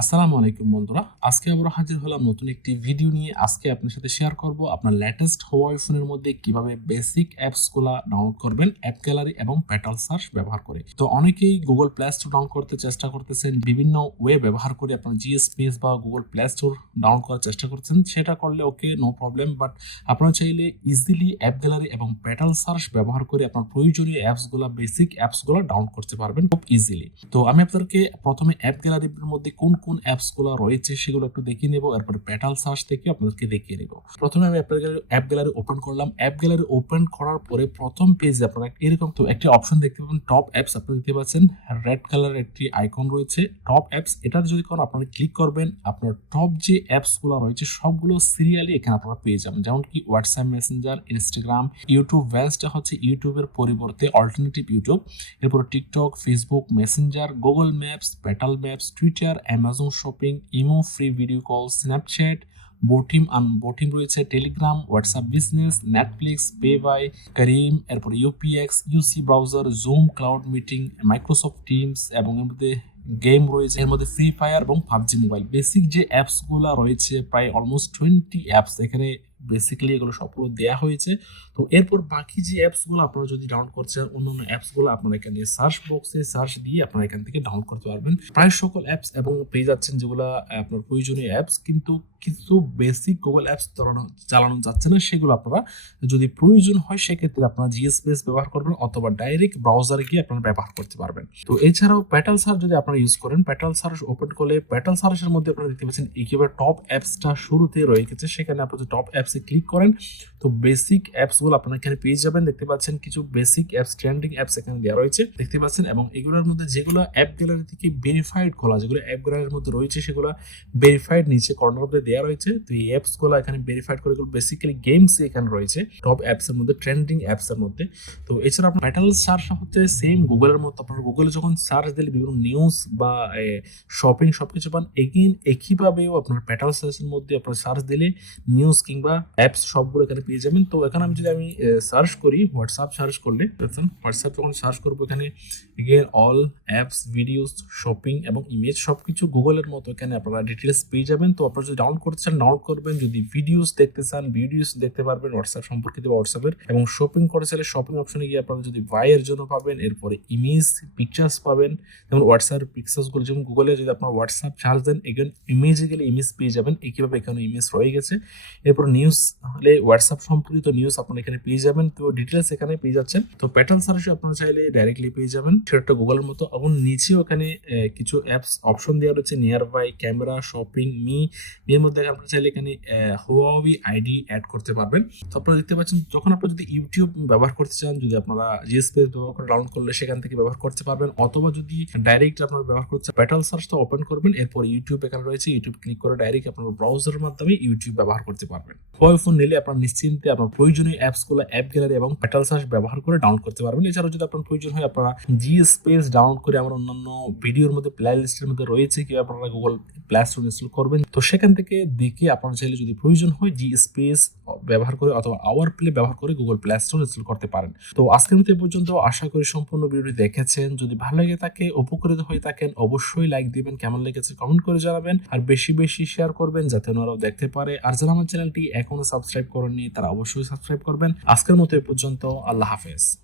আসসালামু আলাইকুম বন্ধুরা, আজকে আবার হাজির হলাম নতুন একটি ভিডিও নিয়ে। আজকে আপনার সাথে শেয়ার করব আপনার লেটেস্ট Huawei ফোনের মধ্যে কিভাবে বেসিক অ্যাপসগুলো ডাউনলোড করবেন অ্যাপ গ্যালারি এবং পেটাল সার্চ ব্যবহার করে। তো অনেকেই গুগল প্লে স্টোর ডাউনলোড করতে চেষ্টা করতেছেন, বিভিন্ন ওয়ে ব্যবহার করে আপনার জিএসপিএস বা গুগল প্লে স্টোর ডাউনলোড করার চেষ্টা করছেন। সেটা করলে ওকে, নো প্রবলেম, বাট আপনারা চাইলে ইজিলি অ্যাপ গ্যালারি এবং পেটাল সার্চ ব্যবহার করে আপনার প্রয়োজনীয় অ্যাপসগুলো, বেসিক অ্যাপসগুলো ডাউনলোড করতে পারবেন খুব ইজিলি। তো আমি আপনাদেরকে প্রথমে অ্যাপ গ্যালারির মধ্যে কোন কোন অ্যাপসগুলো রয়েছে সেগুলো একটু দেখিয়ে নেব, এরপরে পেটাল সার্চ থেকে আপনাদেরকে দেখিয়ে নেব। প্রথমে আমি অ্যাপ গ্যালারি ওপেন করলাম। অ্যাপ গ্যালারি ওপেন করার পরে প্রথম পেজে আপনারা এরকম তো একটি অপশন দেখতে পাবেন, টপ অ্যাপস। আপনারা দেখতে পাচ্ছেন রেড কালার একটি আইকন রয়েছে, টপ অ্যাপস। এটা যদি কোনো আপনারা ক্লিক করবেন, আপনার টপ যে অ্যাপসগুলো রয়েছে সবগুলো সিরিয়ালি এখানে আপনারা পেয়ে যাবেন। যেমন কি হোয়াটসঅ্যাপ, মেসেঞ্জার, ইনস্টাগ্রাম, ইউটিউব। ভ্যাসটা হচ্ছে ইউটিউবের পরিবর্তে অল্টারনেটিভ ইউটিউব। এরপর TikTok, Facebook, messenger, Google maps, Petal maps, Twitter, Amazon shopping, Imo, free video call, Snapchat, Botim রয়েছে, টেলিগ্রাম, হোয়াটসঅ্যাপ বিজনেস, নেটফ্লিক্স, পেবাই, কারিম, এরপর ইউপিএক্স, UC browser, Zoom, cloud meeting, Microsoft Teams, এবং এর মধ্যে গেম রয়েছে, এর মধ্যে ফ্রি ফায়ার এবং পাবজি মোবাইল। বেসিক যে অ্যাপসগুলো রয়েছে প্রায় অলমোস্ট 20 অ্যাপস এখানে বেসিক্যালি এগুলো সবগুলো দেওয়া হয়েছে। তো এরপর বাকি যে অ্যাপসগুলো আপনারা যদি ডাউনলোড করছেন, অন্যান্য অ্যাপসগুলো আপনারা এখানে সার্চ বক্সে সার্চ দিয়ে আপনারা এখান থেকে ডাউনলোড করতে পারবেন প্রায় সকল অ্যাপস, এবং পেয়ে যাচ্ছেন যেগুলো আপনার প্রয়োজনীয় অ্যাপস। কিন্তু কিছু বেসিক গুগল অ্যাপস চালানো যাচ্ছে না, সেগুলো আপনারা যদি প্রয়োজন হয় সেক্ষেত্রে আপনারা জিএসপিএস ব্যবহার করবেন অথবা ডাইরেক্ট ব্রাউজারে গিয়ে আপনারা ব্যবহার করতে পারবেন। তো এছাড়াও পেটাল সার্চ যদি আপনারা ইউজ করেন, পেটাল সার্চ ওপেন করলে পেটাল সার্চের মধ্যে আপনারা দেখতে পাচ্ছেন একেবারে টপ অ্যাপসটা শুরুতে রয়ে গেছে। সেখানে আপনারা যদি টপ অ্যাপসে ক্লিক করেন তো বেসিক অ্যাপসগুলো আপনারা এখানে পেয়ে যাবেন। দেখতে পাচ্ছেন কিছু বেসিক অ্যাপস, ট্রেন্ডিং অ্যাপস এখানে দেওয়া রয়েছে দেখতে পাচ্ছেন, এবং এগুলোর মধ্যে যেগুলো অ্যাপ গ্যালারি থেকে ভেরিফাইড খোলা, যেগুলো অ্যাপ গ্যালারির মধ্যে রয়েছে সেগুলো ভেরিফাইড নিচে কর্নার মধ্যে দেওয়া রয়েছে। তো এই অ্যাপসগুলো এখানে ভেরিফাইড করে, এগুলো বেসিক্যালি গেমস এখানে রয়েছে টপ অ্যাপসের মধ্যে, ট্রেন্ডিং অ্যাপসের মধ্যে। তো এছাড়া আপনার পেটাল সার্চ হচ্ছে সেম গুগলের মতো। আপনার গুগলে যখন সার্চ দিলে বিভিন্ন নিউজ বা শপিং সবকিছু পান, একইভাবেও আপনার পেটাল সার্চের মধ্যে আপনার সার্চ দিলে নিউজ কিংবা অ্যাপস সবগুলো এখানে পেয়ে যাবেন। তো এখানে আমি যদি সার্চ করি, হোয়াটসঅ্যাপ সার্চ করলে হোয়াটসঅ্যাপ যখন সার্চ করবো এখানে again all apps, videos, shopping এবং ইমেজ সবকিছু গুগলের মতো এখানে আপনারা ডিটেলস পেয়ে যাবেন। তো আপনারা যদি ডাউনলোড করতে চান ডাউনলোড করবেন, যদি ভিডিওস দেখতে চান ভিডিওস দেখতে পারবেন হোয়াটসঅ্যাপ সম্পর্কিত বা হোয়াটসঅ্যাপের, এবং শপিং করতে চাইলে শপিং অপশনে গিয়ে আপনারা যদি বাইয়ের জন্য পাবেন, এরপরে ইমেজ, পিকচার্স পাবেন। যেমন হোয়াটসঅ্যাপ পিকচার্সগুলো যেমন গুগলে যদি আপনার হোয়াটসঅ্যাপ সার্চ দেন এগেন ইমেজে গেলে ইমেজ পেয়ে যাবেন, একইভাবে এখানে ইমেজ রয়ে গেছে। এরপর নিউজ হলে হোয়াটসঅ্যাপ সম্পর্কিত নিউজ আপনারা এখানে পেয়ে যাবেন। তো ডিটেলস এখানে পেয়ে যাচ্ছেন। তো পেটাল সার্চে আপনারা চাইলে ডাইরেক্টলি পেয়ে যাবেন, সেটা গুগলের মতো। এবং নিচেও এখানে কিছু অ্যাপস অপশন দেওয়া রয়েছে, নিয়ার বাই, ক্যামেরা, শপিং, এর মধ্যে আপনারা চাইলে এখানে Huawei আইডি অ্যাড করতে পারবেন। তো আপনারা দেখতে পাচ্ছেন যখন আপনারা যদি ইউটিউব ব্যবহার করতে চান, যদি আপনারা জিএসপিএস ব্যবহার করে ডাউনলোড করলে সেখান থেকে ব্যবহার করতে পারবেন, অথবা যদি ডাইরেক্ট আপনারা ব্যবহার করতে চান পেটাল সার্চটা ওপেন করবেন, এরপর ইউটিউব এখানে রয়েছে, ইউটিউব ক্লিক করে ডাইরেক্ট আপনার ব্রাউজারের মাধ্যমে ইউটিউব ব্যবহার করতে পারবেন। Huawei ফোন নিলে আপনার নিশ্চিন্তে আপনার প্রয়োজনীয় অ্যাপসগুলো অ্যাপ গ্যালারি এবং পেটাল সার্চ ব্যবহার করে ডাউনলোড করতে পারবেন। এছাড়াও যদি আপনার প্রয়োজন হয় আপনারা জিএসপিএস ডাউনলোড করে আমার অন্যান্য ভিডিওর মধ্যে প্লে লিস্টের মধ্যে রয়েছে, কিভাবে আপনারা গুগল প্লে স্টোর ইনস্টল করবেন। তো সেখান থেকে দেখে আপনারা চাইলে যদি প্রয়োজন হয় জিএসপিএস ব্যবহার করে অথবা আওয়ার প্লে ব্যবহার করে গুগল প্লে স্টোর ইনস্টল করতে পারেন। তো আজকের মতো এ পর্যন্ত, আশা করি সম্পূর্ণ ভিডিওটি দেখেছেন। যদি ভালো লেগে থাকে, উপকৃত হয়ে থাকেন, অবশ্যই লাইক দিবেন, কেমন লেগেছে কমেন্ট করে জানাবেন, আর বেশি বেশি শেয়ার করবেন যাতে ওনারাও দেখতে পারে। আর যারা আমার চ্যানেলটি এখনো সাবস্ক্রাইব করেননি তারা অবশ্যই সাবস্ক্রাইব করবেন। আজকের মতো এ পর্যন্ত, আল্লাহ হাফেজ।